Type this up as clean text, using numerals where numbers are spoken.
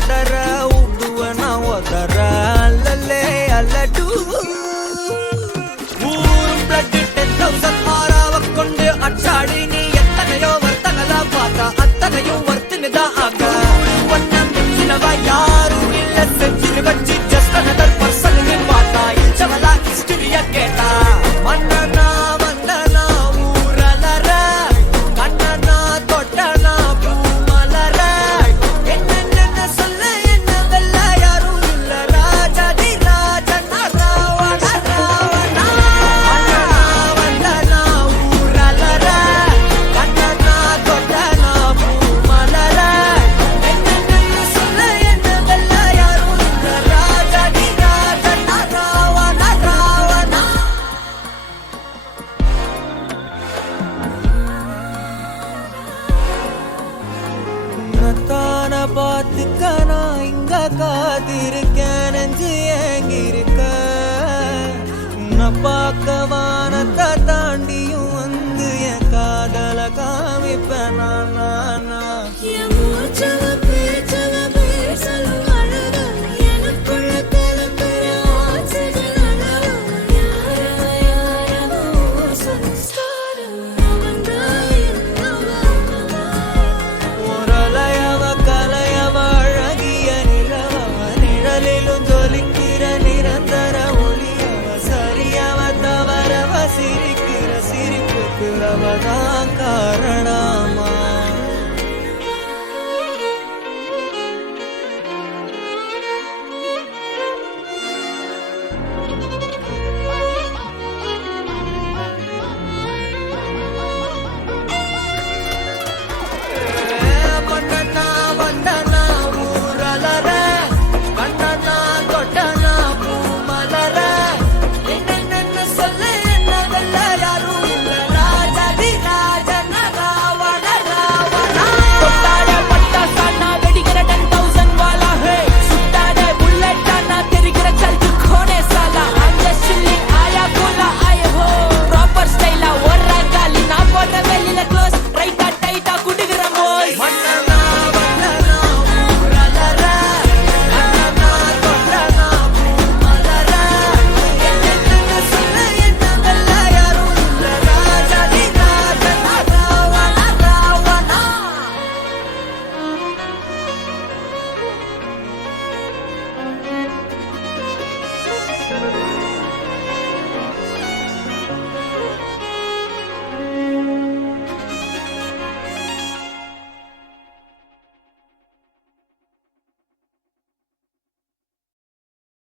பதற ஊடுவன ஒதற அல்லலே அல்லடு ஊரும் பிளட் 10,000 ஆறாவ கொண்டு அச்சாடி நீ எத்தனையோ வர்த்தகலா பார்த்தா அத்தனையும் வர்த்தினுதான் ஆக ஒன்னம் மிஞ்சினவ யாரும் இல்ல செஞ்சிரு வச்சு ஜஸ்ட் another person பார்த்தா இச்சவலா ஹிஸ்டரிய கேட்டா மன்னனா வந்தனா ஊரலர கண்ணனா தொட்டனா பூமலர என்ன சொல்ல என்ன வெல்ல யாரும் இல்ல ராஜாதி ராஜனா ராவண ராவணா வந்தனா ஊரலர கண்ணனா தொட்டனா பூமலர என்ன சொல்ல என்ன வெல்ல யாரும் இல்ல ராஜாதி ராஜனா ராவண ராவணா உன்னத்தான பார்த்துக்க நான் இங்க காத்திருக்கேன் நெஞ்சு ஏங்கிருக்க உன்னை பார்க்கவா